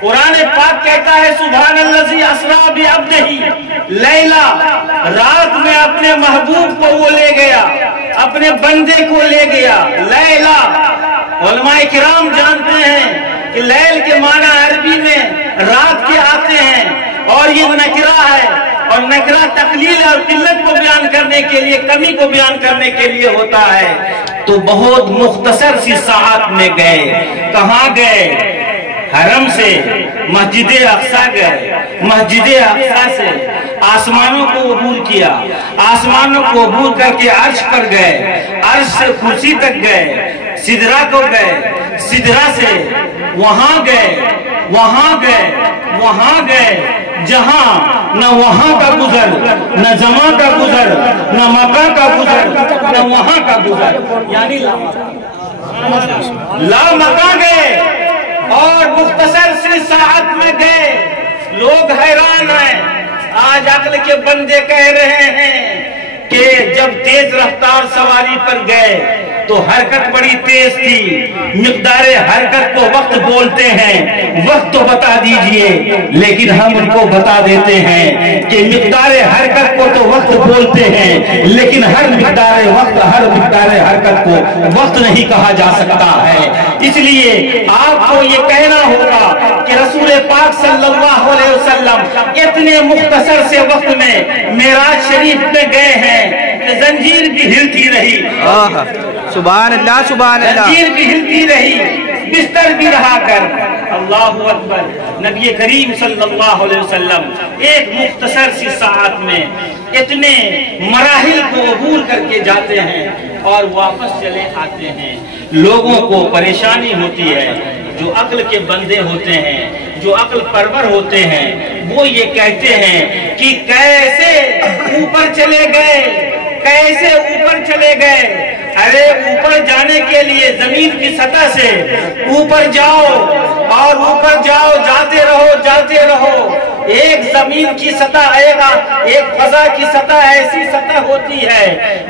قرآن پاک کہتا ہے سبحان الذی اسریٰ بعبدہ لیلا، رات میں اپنے محبوب کو وہ لے گیا، اپنے بندے کو لے گیا لیلا۔ علماء کرام جانتے ہیں کہ لیل کے معنی عربی میں رات کے آتے ہیں، اور یہ نکرہ ہے، اور نکرہ تقلیل اور قلت کو بیان کرنے کے لیے، کمی کو بیان کرنے کے لیے ہوتا ہے۔ تو بہت مختصر سی ساعت میں گئے۔ کہاں گئے؟ حرم سے مسجد اقصیٰ گئے، مسجد اقصیٰ سے آسمانوں کو عبور کیا، آسمانوں کو عبور کر کے عرش پر گئے، عرش سے کرسی تک گئے، سدرہ کو گئے، سدرہ سے وہاں گئے، وہاں گئے، وہاں گئے جہاں نہ وہاں کا گزر، نہ زمان کا گزر، نہ مکہ کا گزر، نہ وہاں کا گزر، یعنی لا مکہ گئے اور مختصر سی ساعت میں گئے۔ لوگ حیران ہیں، آج عقل کے بندے کہہ رہے ہیں کہ جب تیز رفتار سواری پر گئے تو حرکت بڑی تیز تھی، مقدار حرکت کو وقت بولتے ہیں، وقت تو بتا دیجئے، لیکن ہم ان کو بتا دیتے ہیں کہ مقدار حرکت کو تو وقت بولتے ہیں، لیکن ہر مقدار وقت، ہر مقدار حرکت کو وقت نہیں کہا جا سکتا ہے۔ اس لیے آپ کو یہ کہنا ہوگا کہ رسول پاک صلی اللہ علیہ وسلم اتنے مختصر سے وقت میں معراج شریف میں گئے ہیں کہ زنجیر بھی ہلتی رہی، سبحان اللہ سبحان اللہ، زنجیر بھی ہلتی رہی، بستر بھی رہا کر۔ اللہ اکبر۔ نبی کریم صلی اللہ علیہ وسلم ایک مختصر سی ساعت میں اتنے مراحل کو عبور کر کے جاتے ہیں اور واپس چلے آتے ہیں۔ لوگوں کو پریشانی ہوتی ہے، جو عقل کے بندے ہوتے ہیں، جو عقل پرور ہوتے ہیں، وہ یہ کہتے ہیں کہ کیسے اوپر چلے گئے، کیسے اوپر چلے گئے۔ ارے اوپر جانے کے لیے زمین کی سطح سے اوپر جاؤ اور اوپر جاؤ، جاتے رہو جاتے رہو۔ ایک زمین کی سطح، ایک فضا کی سطح ایسی سطح ہوتی ہے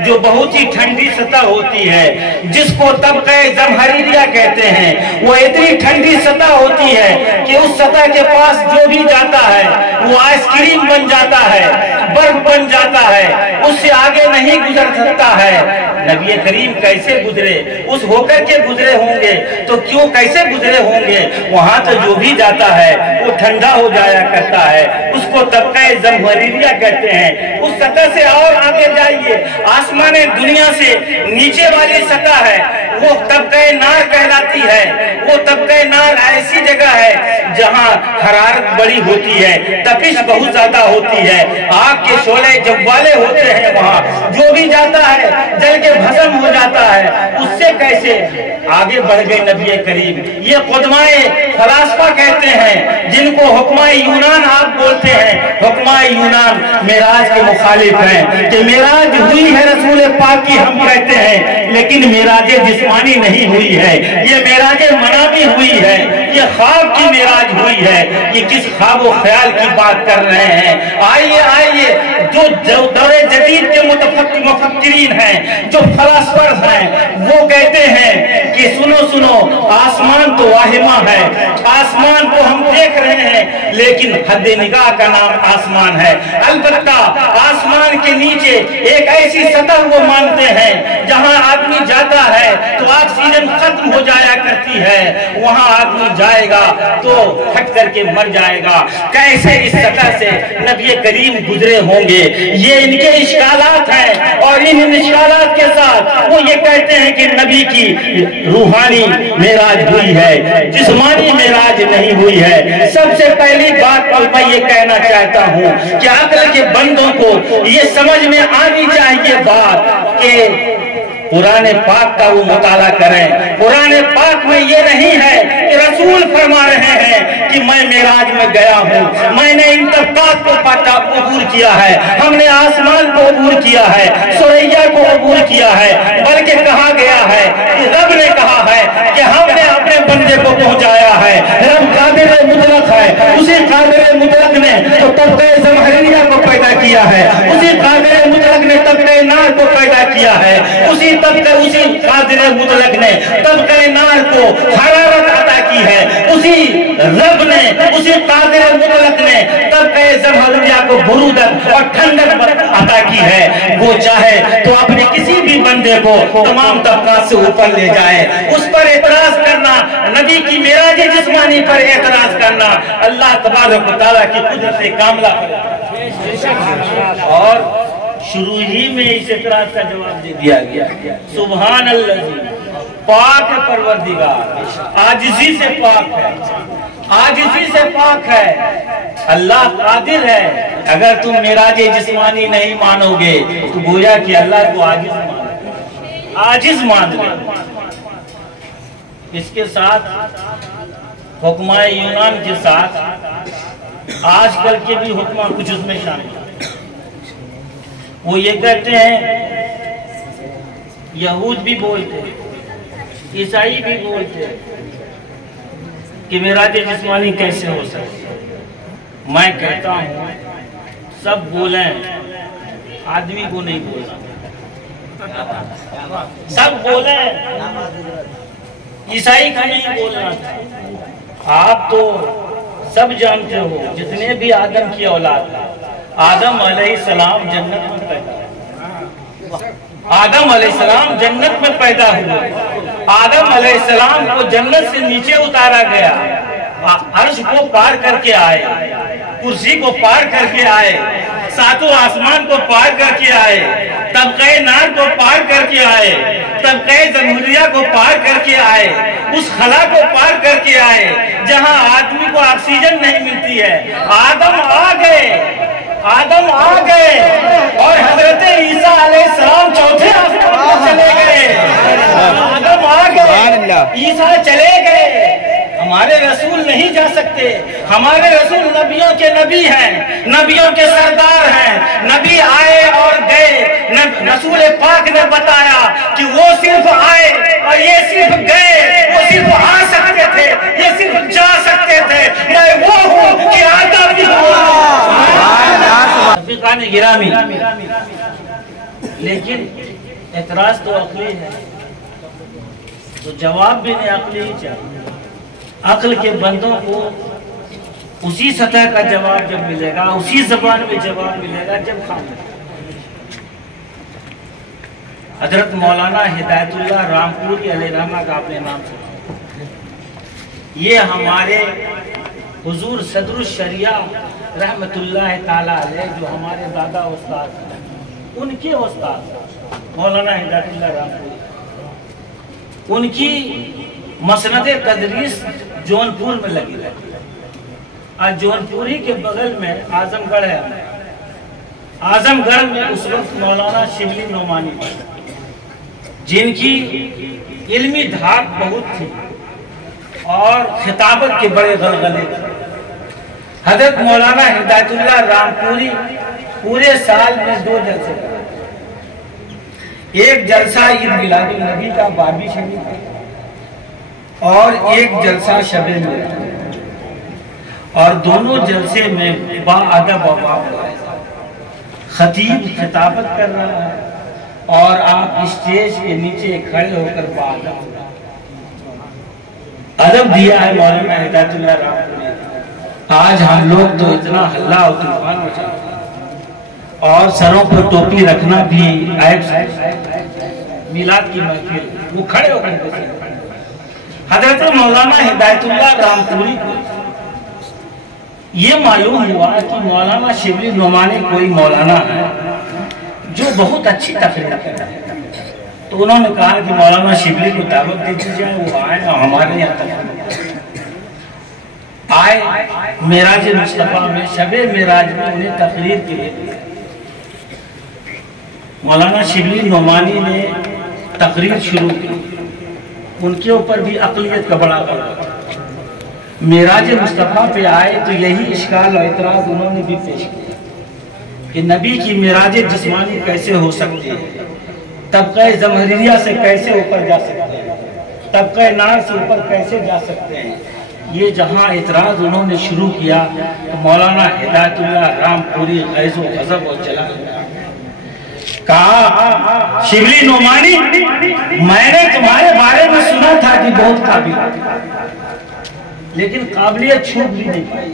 جو بہت ہی ٹھنڈی سطح ہوتی ہے، جس کو طبقہ زمہریریہ کہتے ہیں۔ وہ اتنی ٹھنڈی سطح ہوتی ہے کہ اس سطح کے پاس جو بھی جاتا ہے وہ آئس کریم بن جاتا ہے، برف بن جاتا ہے، اس سے آگے نہیں گزر سکتا ہے۔ نبی کریم کیسے گزرے؟ اس ہو کر کے گزرے ہوں گے تو کیوں کیسے گزرے ہوں گے؟ وہاں تو جو بھی جاتا ہے وہ ٹھنڈا ہو جایا کرتا ہے، اس کو طبقہ زمہریریہ کہتے ہیں۔ اس سطح سے اور آگے جائیے، آسمان دنیا سے نیچے والی سطح ہے، وہ طبقہ نار کہلاتی ہے۔ وہ طبقہ نار ایسی جگہ ہے جہاں حرارت بڑی ہوتی ہے، تپش بہت زیادہ ہوتی ہے، آگ کے شعلے جوالے ہوتے ہیں، وہاں جو بھی جاتا ہے جل کے بھسم ہو جاتا ہے۔ اس سے کیسے آگے بڑھ گئے نبی کریم؟ یہ قدمائے فلاسفہ کہتے ہیں، جن کو حکمائے یونان آپ بولتے ہیں۔ حکمائے یونان معراج کے مخالف ہیں کہ معراج ہوئی ہے رسول پاک کی، ہم کہتے ہیں، لیکن معراج جسمانی نہیں ہوئی ہے، یہ معراج منامی ہوئی ہے، یہ خواب کی معراج ہوئی ہے۔ یہ کس خواب و خیال کی بات کر رہے ہیں؟ آئیے آئیے، جو دور جدید کے مفکرین ہیں، جو فلاسفر ہیں، وہ کہتے ہیں کہ سنو سنو، آسمان تو واہمہ ہے، آسمان کو ہم دیکھ رہے ہیں، لیکن حد نگاہ کا نام آسمان ہے۔ البتہ آسمان کے نیچے ایک ایسی سطح وہ مانتے ہیں جہاں آدمی جاتا ہے تو آکسیجن ختم ہو جایا کرتی ہے، وہاں آدمی جائے گا تو پھٹ کر کے مر جائے گا۔ کیسے اس سطح سے نبی کریم گزرے ہوں گے؟ یہ ان کے اشکالات ہیں، اور ان اشکالات کے ساتھ وہ یہ کہتے ہیں کہ نبی کی روحانی معراج ہوئی ہے، جسمانی معراج نہیں ہوئی ہے۔ سب سے پہلی بات میں یہ کہنا چاہتا ہوں کہ عقل کے بندوں کو یہ سمجھ میں آنی چاہیے بات کہ قرآن پاک کا وہ مطالعہ کریں۔ قرآن پاک میں یہ نہیں ہے کہ رسول فرما رہے ہیں کہ میں معراج میں گیا ہوں، میں نے ان طبقات کو عبور کیا ہے، ہم نے آسمان کو عبور کیا ہے، سریا کو عبور کیا ہے، بلکہ کہا گیا ہے کہ رب نے کہا ہے کہ ہم نے اپنے بندے کو پہنچایا ہے۔ رب قادر مطلق ہے، اسی قادر مطلق نے تو طبقہ زمہریریہ کو پیدا کیا ہے، اسی قادر مطلق نے طبقہ نار کو پیدا کیا ہے، اسی قادر مطلق نے طبقہ نار کو حرارت عطا کی ہے، اسی رب نے اسی قادر مطلق نے طبقہ زمہریہ کو برودت اور ٹھنڈک عطا کی ہے. وہ چاہے تو اپنے کسی بھی بندے کو تمام طبقات سے اوپر لے جائے. اس پر اعتراض کرنا، نبی کی معراج جسمانی پر اعتراض کرنا اللہ تبارک و تعالیٰ کی قدرت کاملہ پر. اور شروع ہی میں اس اعتراض کا جواب دے دیا گیا. سبحان اللہ، پاک پروردگار، عاجزی سے پاک ہے، عاجزی سے پاک ہے. اللہ قادر ہے. اگر تم معراج جسمانی نہیں مانو گے تو گویا کہ اللہ کو عاجز مان لے. اس کے ساتھ حکمہ یونان کے ساتھ آج کل کے بھی حکمہ کچھ اس میں شامل ہیں. وہ یہ کہتے ہیں، یہود بھی بولتے ہیں، عیسائی بھی بولتے ہیں کہ معراج جسمانی کیسے ہو سکے. میں کہتا ہوں سب بولیں، آدمی کو نہیں بولنا. سب بولیں، عیسائی کو نہیں بولنا. آپ تو سب جانتے ہو جتنے بھی آدم کی اولاد، آدم علیہ السلام جنت میں پیدا، آدم علیہ السلام جنت میں پیدا ہوئے. آدم علیہ السلام کو جنت سے نیچے اتارا گیا، عرش کو پار کر کے آئے، کرسی کو پار کر کے آئے، ساتوں آسمان کو پار کر کے آئے، طبقہ نار کو پار کر کے آئے، طبقہ زمہریہ کو پار کر کے آئے، اس خلا کو پار کر کے آئے جہاں آدمی کو آکسیجن نہیں ملتی ہے. آدم آ گئے، آدم آ گئے اور حضرت عیسیٰ علیہ السلام چوتھے آسمان پر چلے گئے. آدم آ گئے، عیسیٰ چلے گئے. ہمارے رسول نہیں جا سکتے. ہمارے رسول نبیوں کے نبی ہیں، نبیوں کے سردار ہیں. نبی آئے اور گئے. رسول پاک نے بتایا کہ وہ صرف آئے اور یہ صرف گئے. وہ صرف آ سکتے تھے، یہ صرف جا سکتے تھے. میں وہ ہوں کہ آتا بھی ہوں. رفیقان گرامی، لیکن اعتراض تو عقلی ہے تو جواب بھی نہیں عقلی ہی چاہیے. عقل کے بندوں کو اسی سطح کا جواب جب ملے گا، اسی زبان میں جواب ملے گا جب کھانا. حضرت مولانا ہدایت اللہ رامپوری علیہ رحمہ کا آپ نے نام سنا. یہ ہمارے حضور صدر الشریعہ رحمت اللہ تعالیٰ علیہ جو ہمارے دادا استاد ہیں، ان کے استاد مولانا ہدایت اللہ رامپوری، ان کی مسند تدریس جونپور میں لگی رہتی ہے. آج جونپوری کے بغل میں اعظم گڑھ ہے. اعظم گڑھ میں اس وقت مولانا شبلی نعمانی جن کی علمی دھاک بہت تھی اور خطابت کے بڑے غلغلے تھے. حضرت مولانا ہدایت اللہ رامپوری پورے سال میں 2 جلسے کرتے. ایک جلسہ عید میلاد النبی کا بابی شریف اور ایک جلسہ شب میلاد، اور دونوں جلسے میں باادب و خطیب خطابت کر رہا ہے اور آپ اسٹیج کے نیچے کھڑے ہو کر باادب ادب دیا ہے مولانا ہدایت اللہ رامپوری. آج ہم لوگ تو اتنا ہلا و طوفان ہو جاتے ہیں اور سروں پر ٹوپی رکھنا بھی عیب ہے. میلاد کی محفل وہ کھڑے ہو کر حضرت مولانا ہدایت اللہ رامپوری کو یہ معلوم ہوا کہ مولانا شبلی نعمانی کوئی مولانا ہے جو بہت اچھی تقریر کرتا ہے. تو انہوں نے کہا کہ مولانا شبلی کو دعوت دے دی جائے، وہ آئے اور ہمارے یہاں تک آئے. معراج مصطفیٰ میں شب معراج میں انہیں تقریر کے لیے مولانا شبلی نعمانی نے تقریر شروع کی. ان کے اوپر بھی عقلیت کا بڑا غلبہ تھا. معراج مصطفیٰ پہ آئے تو یہی اشکال و اعتراض انہوں نے بھی پیش کیا کہ نبی کی معراج جسمانی کیسے ہو سکتی ہے، طبقہ زمہریہ سے کیسے اوپر جا سکتے ہیں، طبقہ نار سے اوپر کیسے جا سکتے ہیں. یہ جہاں اعتراض انہوں نے شروع کیا تو مولانا ہدایت اللہ رامپوری غیظ و غضب اور جلال کہا، شبلی نعمانی میں نے تمہارے بارے میں سنا تھا کہ بہت قابل، لیکن قابلیت چھوٹ بھی نہیں پائی.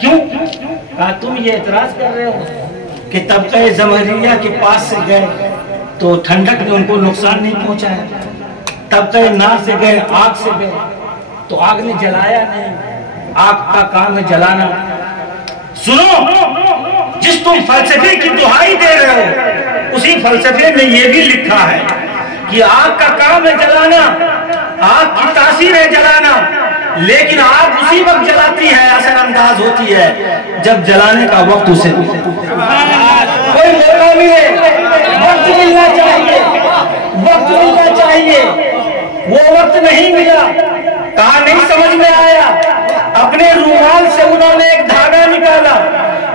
کیوں؟ کہا تم یہ اعتراض کر رہے ہو کہ طبقہ زمہریہ کے پاس سے گئے تو ٹھنڈک نے ان کو نقصان نہیں پہنچایا. طبقہ نار سے گئے، آگ سے گئے تو آگ نے جلایا نہیں. آگ کا کام ہے جلانا. سنو، جس تم فلسفے کی دہائی دے رہے ہو اسی فلسفے میں یہ بھی لکھا ہے کہ آگ کا کام ہے جلانا، آگ کی تاثیر ہے جلانا، لیکن آگ اسی وقت جلاتی ہے، اثر انداز ہوتی ہے جب جلانے کا وقت اسے ملے. کوئی موقع ملے، وقت ملنا چاہیے، وقت ملنا چاہیے. وہ وقت نہیں ملا. کہا نہیں سمجھ میں آیا. اپنے رومال سے انہوں نے ایک دھاگا نکالا،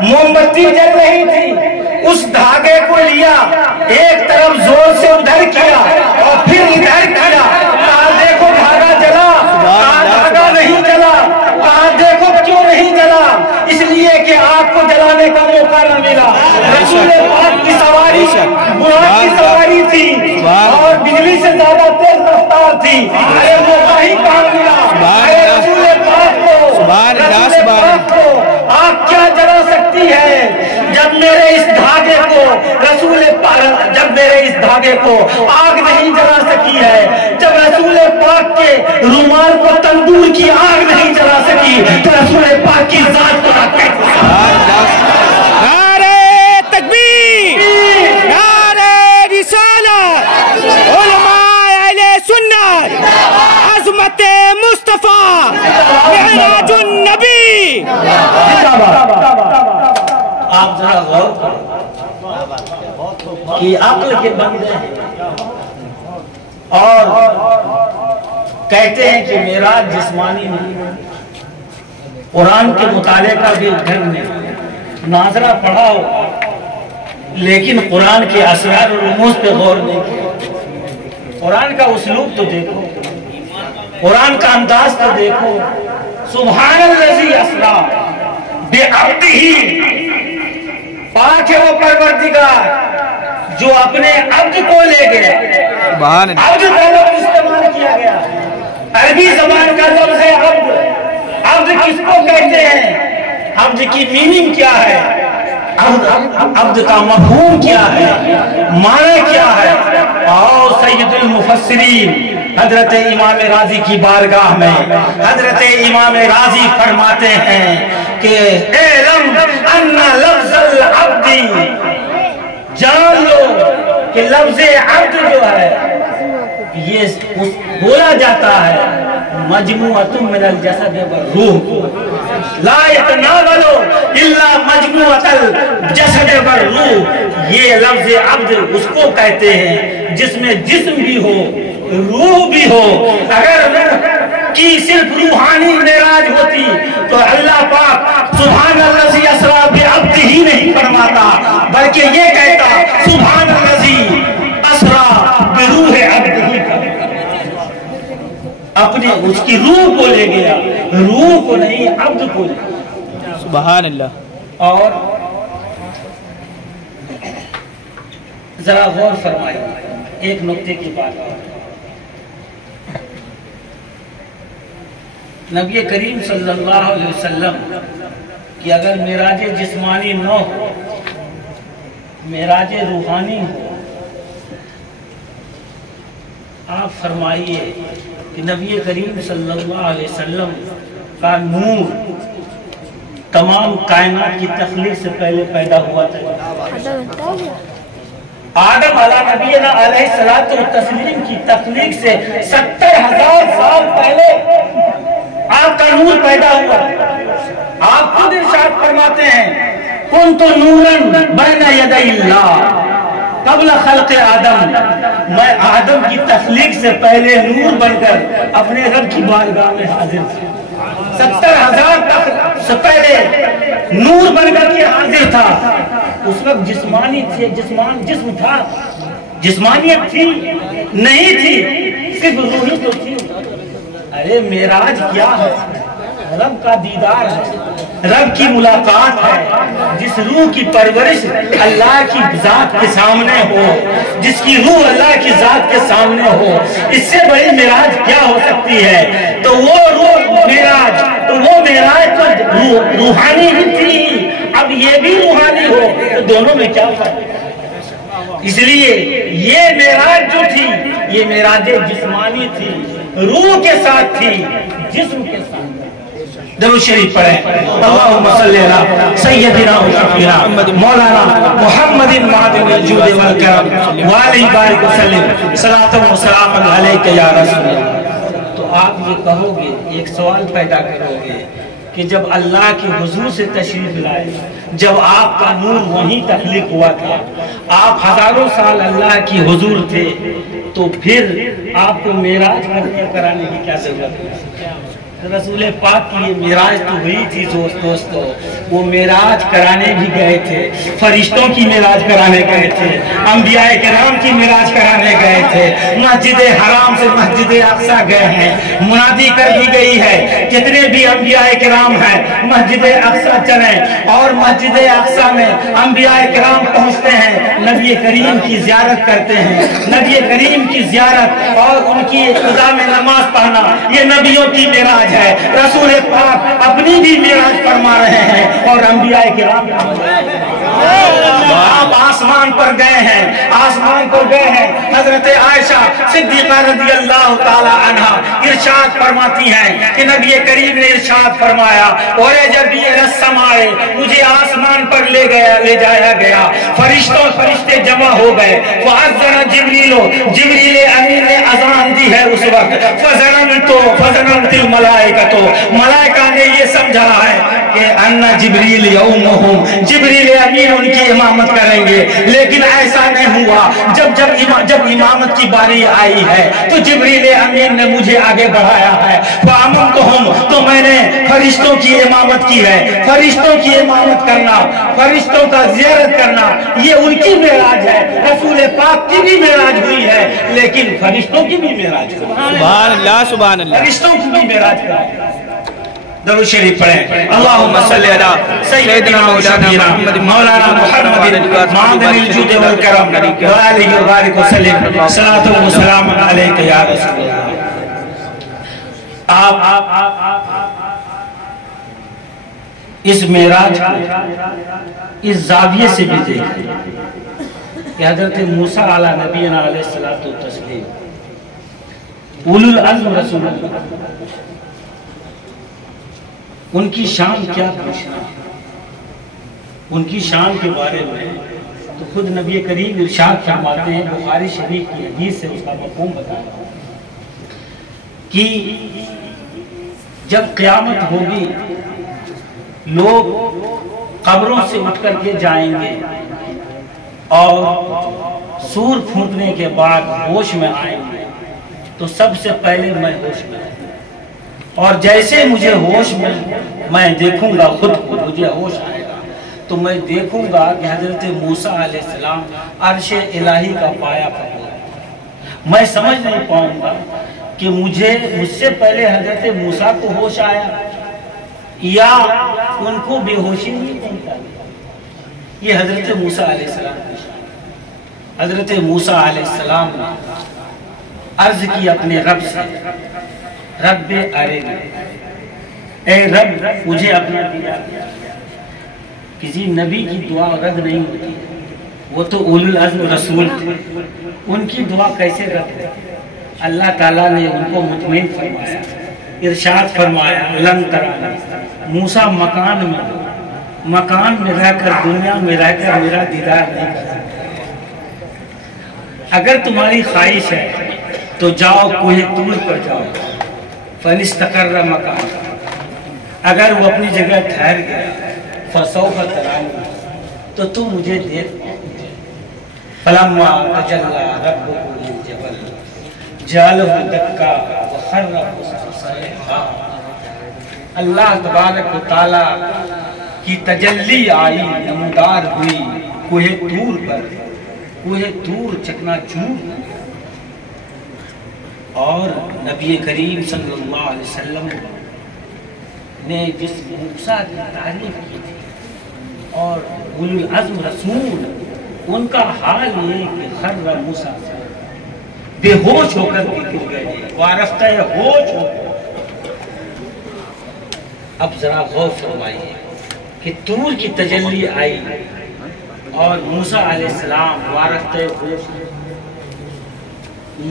موم بتی جل رہی تھی، اس دھاگے کو لیا، ایک طرف زور سے ادھر کیا اور پھر ادھر کیا. کہا دیکھو دھاگا جلا. کہا دھاگا نہیں جلا. کہا دیکھو کیوں نہیں جلا؟ اس لیے کہ آگ کو جلانے کا موقع نہ ملا. رسول پاک کی سواری براق کی سواری تھی اور بجلی سے زیادہ تیز رفتار تھی. ارے موقع ہی کہاں ملا؟ رسول پاک کو آگ کیا جلا سکتی ہے جب میرے اس دھاگے کو جب میرے اس دھاگے کو آگ نہیں جلا سکی ہے، جب رسول پاک کے رومال کو تندور کی آگ نہیں جلا سکی تو رسول پاک کی ذات کو نعرہ تکبیر، نعرہ رسالت، علماء اہل سنت، عظمت مصطفیٰ، معراج النبی. آپ ذرا غور کریں کہ عقل کے بندے ہیں اور کہتے ہیں کہ معراج جسمانی نہیں. قرآن کے مطالعے کا بھی ڈھنگ نہیں. ناظرہ پڑھا ہو لیکن قرآن کے اسرار و رموز پہ غور نہیں کیا. قرآن کا اسلوب تو دیکھو، قرآن کا انداز تو دیکھو. سبحان الذی اسری بعبدہ، پاک ہے وہ پروردگار جو اپنے عبد کو لے گئے. عبد کا لفظ استعمال کیا گیا. عربی زبان کا لفظ ہے عبد. عبد کس کو کہتے ہیں؟ عبد کی میننگ کیا ہے؟ عبد کا مفہوم کیا ہے؟ معنی کیا ہے؟ آؤ سید المفسرین حضرت امام راضی کی بارگاہ میں حضرت امام راضی فرماتے ہیں کہ اعلم ان لفظ العبد، جان لو کہ لفظ عبد جو ہے یہ بولا جاتا ہے مجموعۃ من الجسد والروح، لا يتناول الا مجموعۃ الجسد والروح. یہ لفظ عبد اس کو کہتے ہیں جس میں جسم بھی ہو، روح بھی ہو. اگر روح کی صرف روحانی معراج ہوتی تو اللہ پاک سبحان الذی اسری بعبدہ ہی نہیں فرماتا، بلکہ یہ کہتا سبحان الذی اسری بروح عبدہ. اپنے اس کی روح کو لے گیا، روح کو نہیں عبد کو لے گیا. سبحان اللہ. اور ذرا غور فرمائیے ایک نقطے کی بات. نبی کریم صلی اللہ علیہ وسلم کہ اگر معراج جسمانی نہ ہو، معراج روحانی ہو، آپ فرمائیے کہ نبی کریم صلی اللہ علیہ وسلم کا نور تمام کائنات کی تخلیق سے پہلے پیدا ہوا تھا. آدم علیہ نبینا علیہ الصلوۃ والتسلیم کی تخلیق سے 70,000 سال پہلے آپ کا نور پیدا ہوا. آپ خود ارشاد فرماتے ہیں کنت نورا بین یدی اللہ قبل خلق آدم، میں آدم کی تخلیق سے پہلے نور بن کر اپنے رب کی بارگاہ میں حاضر تھا. 70,000 سے پہلے نور بن کر کے حاضر تھا. اس وقت جسمانی تھے، جسم تھا، جسمانیت تھی نہیں تھی، صرف روحی تو تھی. ارے معراج کیا ہے؟ رب کا کا دیدار ہے، رب کی ملاقات ہے، جس روح کی پرورش اللہ کی ذات کے سامنے ہو، جس کی روح اللہ کی ذات کے سامنے ہو، اس سے بڑی معراج کیا ہو سکتی ہے؟ تو وہ روح معراج، تو وہ معراج تو روحانی ہی تھی، اب یہ بھی روحانی ہو تو دونوں میں کیا فرق؟ اس لیے یہ معراج جو تھی یہ معراج جسمانی تھی، روح کے ساتھ تھی، جسم کے ساتھ۔ درود شریف پڑھیں، اللہم صلی علی سیدنا و شفیعنا مولانا محمد معدن الجود والکرم وآلہ بارک وسلم صلاۃ و سلام علیک یا رسول اللہ۔ تو آپ یہ کہو گے، ایک سوال پیدا کرو گے کہ جب اللہ کے حضور سے تشریف لائے، جب آپ کا نور وہیں تخلیق ہوا تھا، آپ ہزاروں سال اللہ کی حضور تھے، تو پھر آپ کو معراج کرانے کی کیا ضرورت ہے؟ رسول پاک کی یہ معراج تو ہوئی تھی دوستو، وہ معراج کرانے بھی گئے تھے، فرشتوں کی معراج کرانے گئے تھے، انبیاء کرام کی معراج کرانے گئے تھے، مسجد حرام سے مسجد اقصی گئے ہیں، منادی کر دی گئی ہے جتنے بھی انبیاء کرام ہیں مسجد اقصی چلیں، اور مسجد اقصی میں انبیاء کرام پہنچتے ہیں، نبی کریم کی زیارت کرتے ہیں، نبی کریم کی زیارت اور ان کی قضا میں نماز پڑھنا یہ نبیوں کی معراج ہے۔ رسول پاک اپنی بھی معراج فرما رہے ہیں اور انبیاء کرام آپ آسمان پر گئے ہیں، آسمان پر گئے ہیں۔ حضرت عائشہ صدیقہ رضی اللہ تعالی عنہ ارشاد فرماتی ہیں کہ نبی کریم نے ارشاد فرمایا، اور جب یہ السمائے مجھے آسمان پر لے جایا گیا، فرشتے جمع ہو گئے، فاذن جبریل امین نے اذان دی ہے اس وقت، فظننت الملائکۃ، ملائکہ نے یہ سمجھا ہے کہ ان جبریل یومہم، جبریل امین ان کی امامت کریں گے، لیکن ایسا نہیں ہوا۔ جب امامت کی باری آئی ہے تو جبریل امین نے مجھے آگے بڑھایا ہے، فامنتہم، تو میں نے فرشتوں کی امامت کی ہے۔ فرشتوں کی امامت کرنا، فرشتوں کا زیارت کرنا یہ ان کی معراج ہے۔ رسول پاک کی بھی معراج ہوئی ہے لیکن فرشتوں کی بھی معراج ہوئی ہے۔ سبحان اللہ سبحان اللہ۔ فرشتوں کی بھی معراج ہوئی۔ درود شریف پڑھیں، اللہم صلی علی سیدنا و شفیعنا مولانا محمد معدن الجود والکرم وآلہ بارک وسلم صلاۃ و سلام علیک یا رسول اللہ۔ آپ اس معراج کو اس زاویے سے بھی دیکھیں کہ حضرت موسیٰ علی نبینا علیہ الصلوۃ والتسلیم اولو العزم رسول اللہ، ان کی شان کیا پوچھنا، ان کی شان کے بارے میں تو خود نبی کریم ارشاد فرماتے ہیں، بخاری شریف کی حدیث سے اس کا مفہوم بتایا کہ جب قیامت ہوگی لوگ قبروں سے اٹھ کر کے جائیں گے اور سور پھونکنے کے بعد ہوش میں آئیں گے، تو سب سے پہلے میں ہوش میں آئیں گے، اور جیسے مجھے ہوش میں دیکھوں گا، خود کو مجھے ہوش آئے گا تو میں دیکھوں گا کہ حضرت موسیٰ علیہ السلام عرش الہی کا پایا پکڑا۔ میں سمجھ نہیں پاؤں گا کہ مجھ سے پہلے حضرت موسیٰ کو ہوش آیا یا ان کو بے ہوشی نہیں پہنچا۔ یہ حضرت موسیٰ علیہ السلام، حضرت موسیٰ علیہ السلام نے عرض کی اپنے رب سے، رب ارنی، اے رب مجھے اپنا دیدار۔ کسی نبی کی دعا رد نہیں ہوتی، وہ تو اولو العزم رسول تھے، ان کی دعا کیسے رد ہے؟ اللہ تعالیٰ نے ان کو مطمئن فرمایا، ارشاد فرمایا لن ترانی، موسیٰ مکان میں رہ کر، دنیا میں رہ کر میرا دیدار نہیں کر سکتے۔ اگر تمہاری خواہش ہے تو جاؤ کوہ طور پر جاؤ، فَنِسْتَقَرَّ مَكَانَ، اگر وہ اپنی جگہ ٹھہر گیا، فَسَوْفَ تَرَانِي، تو تم مجھے دیکھ پاؤ۔ فَلَمَّا تَجَلَّى رَبُّهُ لِلْجَبَلِ جَعَلَهُ دَكًّا وَخَرَّ مُوسَىٰ صَعِقًا۔ اللہ تبارک و تعالیٰ کی تجلی آئی، نمودار ہوئی کوہ طور پر، کوہ طور چکنا چور، اور نبی کریم صلی اللہ علیہ وسلم نے جس موسیٰ کی تعریف کی تھی اور اولو العزم رسول، ان کا حال یہ کہ خر موسیٰ بے ہوش ہو کر گر گئے، وارفتہ ہوش ہو کر۔ اب ذرا غور فرمائیے کہ طور کی تجلی آئی اور موسیٰ علیہ السلام وارفتہ ہوش،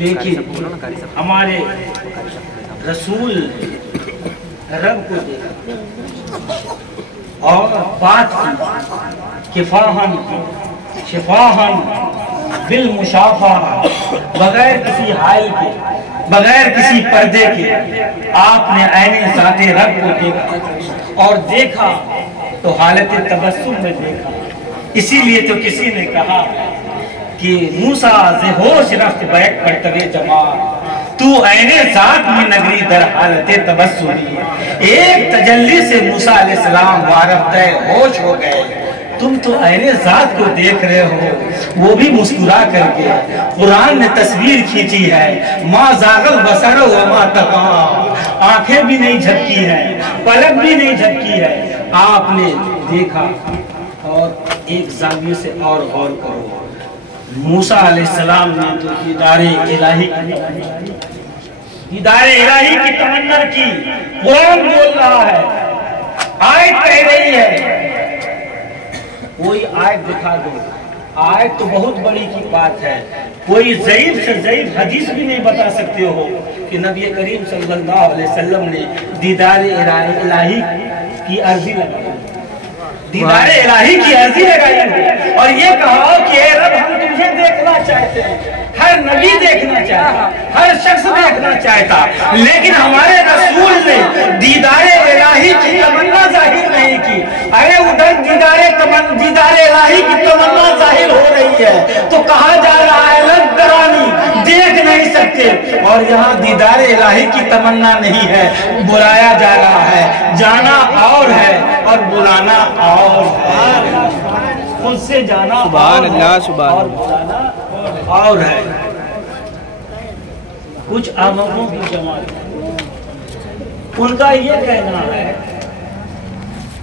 لیکن ہمارے رسول رب کو دیکھا اور بات کی شفاہن بالمشافہ، بغیر کسی حائل کے، بغیر کسی پردے کے آپ نے عین ذات رب کو دیکھا، اور دیکھا تو حالت تبسم میں دیکھا۔ اسی لیے تو کسی نے کہا کہ موسیٰ ز ہوش رفت بیک پر تبے جمال، تو عین ذات میں نگری در حالت تبسمی۔ ایک تجلی سے موسیٰ علیہ السلام وارفتہ ہوش ہو گئے، تم تو عین ذات کو دیکھ رہے ہو، وہ بھی مسکرا کر کے۔ قرآن نے تصویر کھینچی ہے، ما زاغ البصر وما طغیٰ، آنکھیں بھی نہیں جھپکی ہیں، پلک بھی نہیں جھپکی ہے، آپ نے دیکھا۔ اور ایک زاویے سے اور غور کرو، موسیٰ علیہ السلام نے تو دیدار الہی کی تمنا کی۔ قرآن بول رہا ہے، آیت کہہ رہی ہے، کوئی آیت دکھا دو۔ آیت تو بہت بڑی کی بات ہے، کوئی ضعیف سے ضعیف حدیث بھی نہیں بتا سکتے ہو کہ نبی کریم صلی اللہ علیہ وسلم نے دیدار الہی کی عرضی لگائی، دیدار الہی کی عرضی لگائی اور یہ کہا کہ اے رب ہم تجھے دیکھنا چاہتے ہیں۔ ہر نبی دیکھنا چاہتا، ہر شخص دیکھنا چاہتا، لیکن ہمارے رسول نے دیدار الہی کی تمنا ظاہر نہیں کی۔ ارے ادھر دیدار الہی کی تمنا ظاہر ہو رہی ہے تو کہا جا رہا ہے لن ترانی، دیکھ نہیں سکتے، اور یہاں دیدار الہی کی تمنا نہیں ہے، بلایا جا رہا ہے۔ جانا اور ہے اور بلانا اور ہے، خود سے جانا اور بلانا اور ہے۔ کچھ احمقوں کی جماعت، ان کا یہ کہنا ہے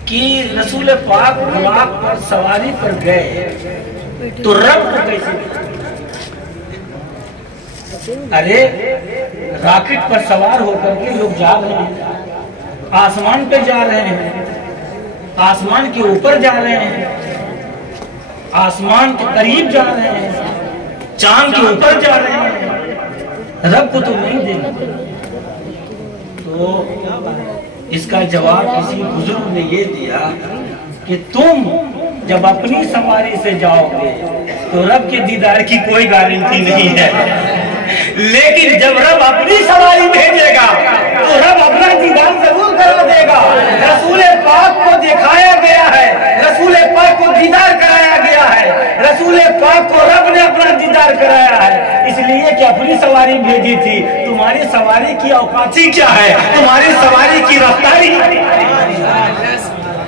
کہ رسول پاک براق پر سواری پر گئے تو رب کو کیسے گئے؟ ارے راکٹ پر سوار ہو کر کے لوگ جا رہے ہیں، آسمان پہ جا رہے ہیں، آسمان کے اوپر جا رہے ہیں، آسمان کے قریب جا رہے ہیں، چاند کے اوپر جا رہے ہیں، رب کو تو نہیں دینا۔ تو اس کا جواب کسی بزرگ نے یہ دیا کہ تم جب اپنی سواری سے جاؤ گے تو رب کے دیدار کی کوئی گارنٹی نہیں ہے، لیکن جب رب اپنی سواری بھیجے گا تو رب اپنا دیدار ضرور کرا دے گا۔ رسول پاک کو دکھایا گیا ہے، رسول پاک کو دیدار کرایا گیا ہے، رسول پاک کو رب نے اپنا دیدار کرایا ہے، اس لیے کہ اپنی سواری بھیجی تھی۔ تمہاری سواری کی اوقاتی کیا ہے؟ تمہاری سواری کی رفتاری،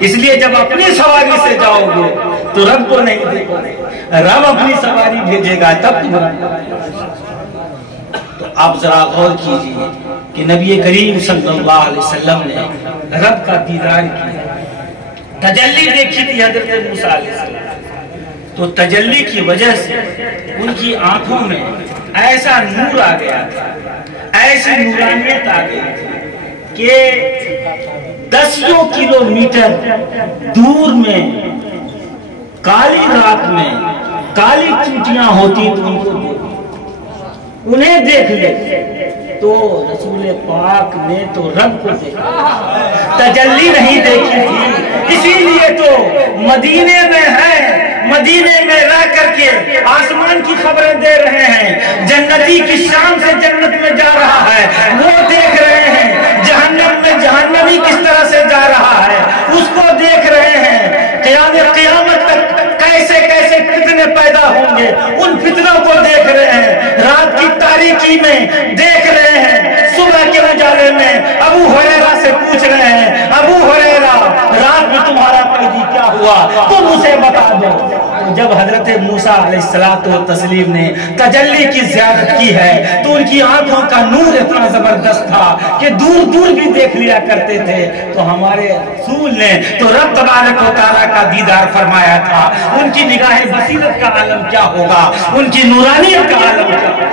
اس لیے جب اپنی سواری سے جاؤ گے تو رب کو نہیں دیکھو گے، رب اپنی سواری بھیجے گا تب تمہارا۔ تو آپ ذرا غور کیجئے کہ نبی کریم صلی اللہ علیہ وسلم نے رب کا دیدار کیا، تجلی دیکھی تھی حضرت موسیٰ علیہ السلام، تو تجلی کی وجہ سے ان کی آنکھوں میں ایسا نور آ گیا تھا، ایسی نورانیت آ گئی تھی کہ 10 کلومیٹر دور میں کالی رات میں کالی چونٹیاں ہوتی تو ان کو دیکھ، انہیں دیکھ لے تو رسول پاک نے تو رب کو دیکھا، تجلی نہیں دیکھی تھی۔ اسی لیے تو مدینے میں ہے، مدینے میں رہ کر کے آسمان کی خبریں دے رہے ہیں، جنتی کی شام سے جنت میں جا رہا ہے وہ دیکھ رہے ہیں، جہنم میں جہنمی کس طرح سے جا رہا ہے اس کو دیکھ رہے ہیں، قیامت تک کیسے کیسے فتنے پیدا ہوں گے ان فتنوں کو دیکھ رہے ہیں، رات کی تاریکی میں دیکھ رہے ہیں، صبح کے اجالے میں ابو ہریرہ سے پوچھ رہے ہیں، ابو ہریرہ رات میں تمہارا قیدی کیا ہوا تم اسے بتا دو۔ جب حضرت موسیٰ علیہ السلام نے تجلی کی زیادت کی ہے تو ان کی آنکھوں کا نور اتنا زبردست تھا کہ دور دور بھی دیکھ لیا کرتے تھے. تو ہمارے رسول نے تو رب تبارک و تعالیٰ کا دیدار فرمایا تھا. ان کی نگاہ بصیرت کا عالم کیا ہوگا, ان کی نورانیت کا عالم کیا ہوگا.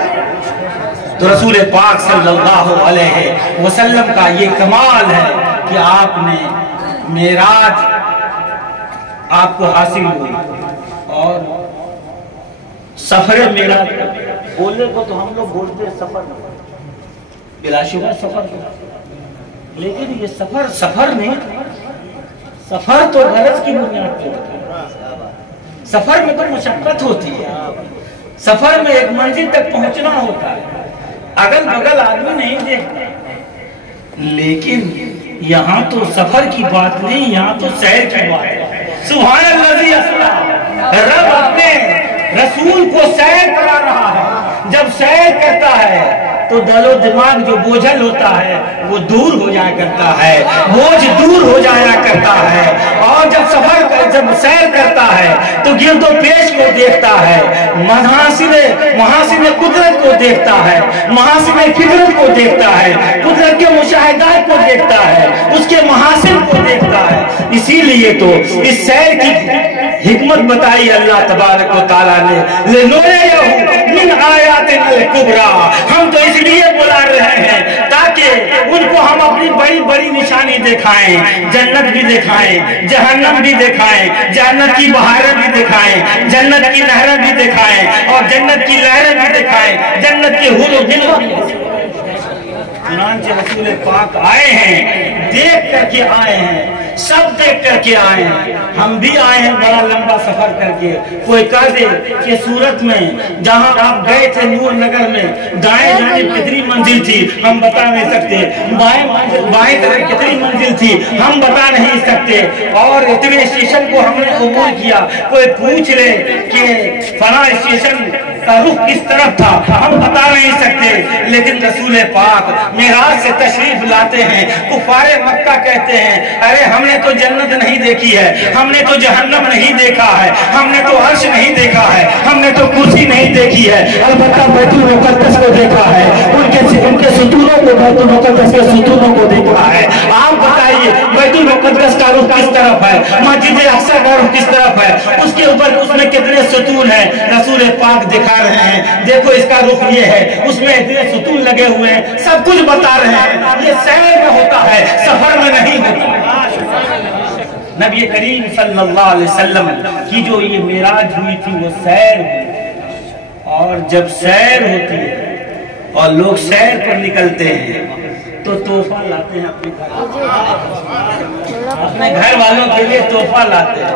تو رسول پاک صلی اللہ علیہ وسلم کا یہ کمال ہے کہ آپ نے معراج آپ کو حاصل ہوئی. اور سفر معراج بولنے کو تو ہم لوگ بولتے ہیں سفر, بلا شبہ سفر, لیکن یہ سفر نہیں. سفر تو غرض کی بنیاد پہ ہوتا ہے. سفر میں تو مشقت ہوتی ہے. سفر میں ایک منزل تک پہنچنا ہوتا ہے, اگل بگل آدمی نہیں دیکھتا. لیکن یہاں تو سفر کی بات نہیں, یہاں تو سیر کی بات ہے. سبحان الذی اسری, رب اپنے رسول کو سیر کرا رہا ہے. جب سیر کرتا ہے تو دل و دماغ جو بوجھل ہوتا ہے وہ دور ہو جایا کرتا ہے, بوجھ دور ہو جایا کرتا ہے. اور جب سیر کرتا ہے تو گرد و پیش کو دیکھتا ہے, محاسن قدرت کو دیکھتا ہے, محاسن فطرت کو دیکھتا ہے, قدرت کے مشاہدات کو دیکھتا ہے, اس کے محاسن کو دیکھتا ہے. اسی لیے تو اس سیر کی حکمت بتائی اللہ تبارک و تعالیٰ نے, لِنُرِيَهُ مِنْ آیَاتِنَا الْکُبْرَى. ہم تو اس لیے بلا رہے ہیں تاکہ ان کو ہم اپنی بڑی بڑی نشانی دکھائیں, جنت بھی دکھائیں, جہنم بھی دکھائیں, جنت کی بہاریں بھی دکھائیں, جنت کی نہریں بھی دکھائیں, اور جنت کی لہریں بھی دکھائیں, جنت کے حور و دل بھی. چنانچہ رسول پاک آئے ہیں, دیکھ کر کے آئے ہیں, سب دیکھ کر کے آئے ہیں. ہم بھی آئے ہیں بڑا لمبا سفر کر کے. کوئی کہہ دے کہ سورت میں جہاں آپ گئے تھے نور نگر میں دائیں جانب کتنی منزل تھی ہم بتا نہیں سکتے, بائیں طرف کتنی منزل تھی ہم بتا نہیں سکتے, اور اتنے اسٹیشن کو ہم نے عبور کیا. کوئی پوچھ لے کہ فلاں اسٹیشن کا رخ کس طرف تھا ہم بتا نہیں سکتے. لیکن رسول پاک معراج سے تشریف لاتے ہیں. کفار مکہ کہتے ہیں ارے ہم نے تو جنت نہیں دیکھی ہے, ہم نے تو جہنم نہیں دیکھا ہے, ہم نے تو عرش نہیں دیکھا ہے, ہم نے تو کرسی نہیں دیکھی ہے, البتہ بیت المقدس کو دیکھا ہے, ان کے ستونوں کو, بیت المقدس کے ستونوں کو دیکھا ہے. آپ بتائیے بیت المقدس کا رخ کس طرف ہے, مسجد اقصی کا رخ کس طرف ہے, اس کے اوپر اس میں کتنے ستون ہیں. رسول پاک دکھا رہے ہیں دیکھو اس کا رخ یہ ہے, اس میں اتنے ستون لگے ہوئے ہیں, سب کچھ بتا رہے ہیں. یہ سیر میں ہوتا ہے, سفر میں نہیں ہوتا. نبی کریم صلی اللہ علیہ وسلم کی جو یہ معراج ہوئی تھی وہ سیر ہوئی. اور جب سیر ہوتی ہے اور لوگ سیر پر نکلتے ہیں تو تحفہ لاتے ہیں اپنے گھر والوں کے لیے تحفہ لاتے ہیں.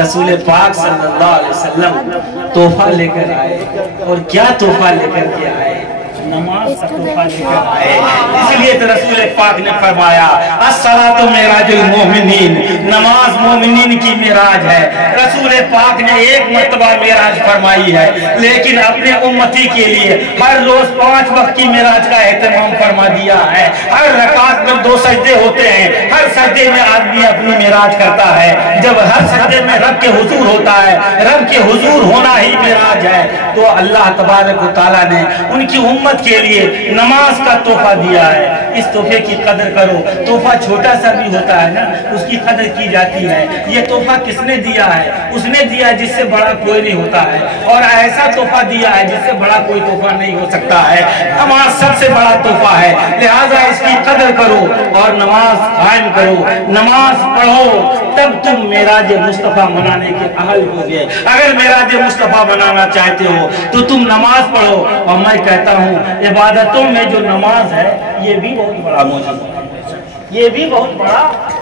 رسول پاک صلی اللہ علیہ وسلم تحفہ لے کر آئے, اور کیا تحفہ لے کر کے آئے, نماز کا تحفہ لے کر آئے. اس لیے تو رسول پاک نے فرمایا الصلاۃ معراج المومنین, نماز مومنین کی معراج ہے. رسول پاک نے ایک مرتبہ معراج فرمائی ہے, لیکن اپنے امتی کے لیے ہر روز 5 وقت کی معراج کا اہتمام فرما دیا ہے. ہر رکعت میں 2 سجدے ہوتے ہیں, ہر سجدے میں آدمی اپنی معراج کرتا ہے. جب ہر سجدے میں رب کے حضور ہوتا ہے, رب کے حضور ہونا ہی معراج ہے. تو اللہ تبارک و تعالیٰ نے ان کی امت کے لیے نماز کا تحفہ دیا ہے. اس تحفے کی قدر کرو. تحفہ چھوٹا سا بھی ہوتا ہے نا, اس کی قدر کی جاتی ہے. یہ تحفہ کس نے دیا ہے, اس نے دیا جس سے بڑا کوئی نہیں ہوتا ہے, اور ایسا تحفہ دیا ہے جس سے بڑا کوئی تحفہ نہیں ہو سکتا ہے. نماز سب سے بڑا تحفہ ہے, لہذا اس کی قدر کرو اور نماز قائم کرو, نماز پڑھو, تب تم معراج مصطفیٰ منانے کے اہل ہو گئے. اگر معراج مصطفیٰ منانا چاہتے ہو تو تم نماز پڑھو. اور میں کہتا ہوں عبادتوں میں جو نماز ہے یہ بھی بہت بڑا معجزہ ہے, یہ بھی بہت بڑا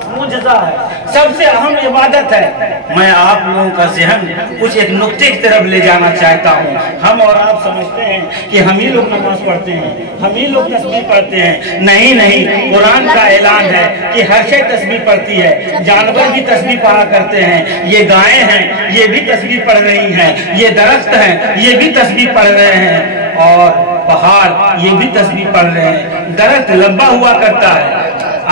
معجزہ ہے, سب سے اہم عبادت ہے. میں آپ لوگوں کا ذہن کچھ ایک نقطے کی طرف لے جانا چاہتا ہوں. ہم اور آپ سمجھتے ہیں کہ ہم ہی لوگ نماز پڑھتے ہیں, ہم ہی لوگ تسبیح پڑھتے ہیں. نہیں نہیں, قرآن کا اعلان ہے کہ ہر شے تسبیح پڑھتی ہے. جانور بھی تسبیح پڑھا کرتے ہیں, یہ گائیں ہیں یہ بھی تسبیح پڑھ رہی ہیں, یہ درخت ہیں یہ بھی تسبیح پڑھ رہے ہیں, اور پہاڑ یہ بھی تسبیح پڑھ رہے ہیں. درخت لمبا ہوا کرتا ہے,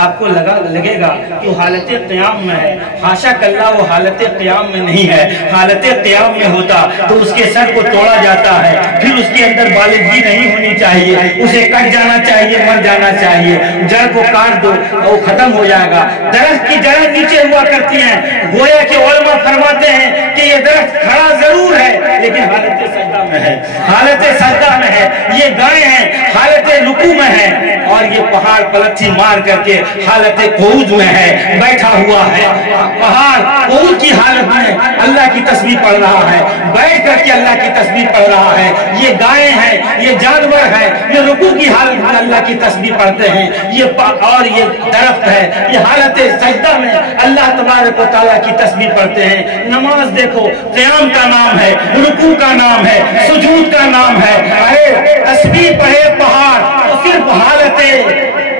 آپ کو لگے گا کہ وہ حالت قیام میں ہے، حاشا کلّا وہ حالت قیام میں نہیں ہے، حالت قیام میں ہوتا تو اس کے سر کو توڑا جاتا ہے، پھر اس کے اندر بالغی نہیں ہونی چاہیے، اسے کٹ جانا چاہیے، مر جانا چاہیے، جڑ کو کاٹ دو وہ ختم ہو جائے گا۔ درخت کی جڑیں نیچے ہوا کرتی ہیں، گویا کہ علماء فرماتے ہیں کہ یہ درخت کھڑا ضرور ہے لیکن حالت سجدہ میں ہے، حالت سجدہ میں ہے۔ یہ گائے ہیں حالت رکوع میں ہے، اور یہ پہاڑ پلٹھی مار کر کے حالت قعود میں ہے، بیٹھا ہوا ہے۔ پہاڑ قعود کی حالت میں اللہ کی تسبیح پڑھ رہا ہے، بیٹھ کر کے اللہ کی تسبیح پڑھ رہا ہے۔ یہ گائے ہیں، یہ جانور ہیں، یہ رکوع کی حالت میں اللہ کی تسبیح پڑھتے ہیں، اور یہ درخت ہے یہ حالت سجدہ میں اللہ تبارک و تعالیٰ کی تسبیح پڑھتے ہیں۔ نماز دیکھو، قیام کا نام ہے، رکوع کا نام ہے، سجود کا نام ہے۔ تسبیح پڑھے پہاڑ تو صرف حالت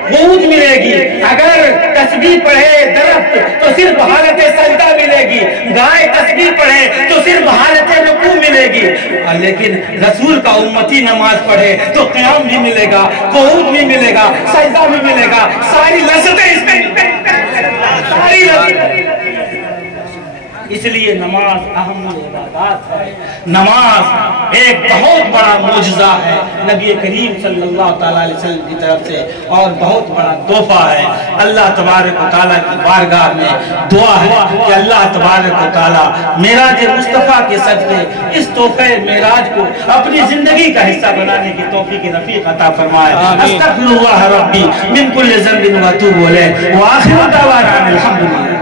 قعود ملے گی، اگر تسبیح پڑھے درخت تو صرف حالت سجدہ ملے گی، گائے تسبیح پڑھے تو صرف حالت رکوع ملے گی۔ لیکن رسول کا امتی نماز پڑھے تو قیام بھی ملے گا، قعود بھی ملے گا، سجدہ بھی ملے گا، ساری لذتیں اس میں، ساری لذتیں۔ اس لیے نماز اہم عبادات ہے، نماز ایک بہت بڑا معجزہ ہے نبی کریم صلی اللہ تعالیٰ علیہ وسلم کی طرف سے، اور بہت بڑا تحفہ ہے۔ اللہ تبارک و تعالیٰ کی بارگاہ میں دعا ہے کہ اللہ تبارک و تعالیٰ معراج مصطفیٰ کے صدقے اس تحفہ معراج کو اپنی زندگی کا حصہ بنانے کی توفیق رفیق عطا فرمائے۔ استغفر اللہ ربی من کل ذنب واتوب الیہ، وآخر دعوانا الحمدللہ۔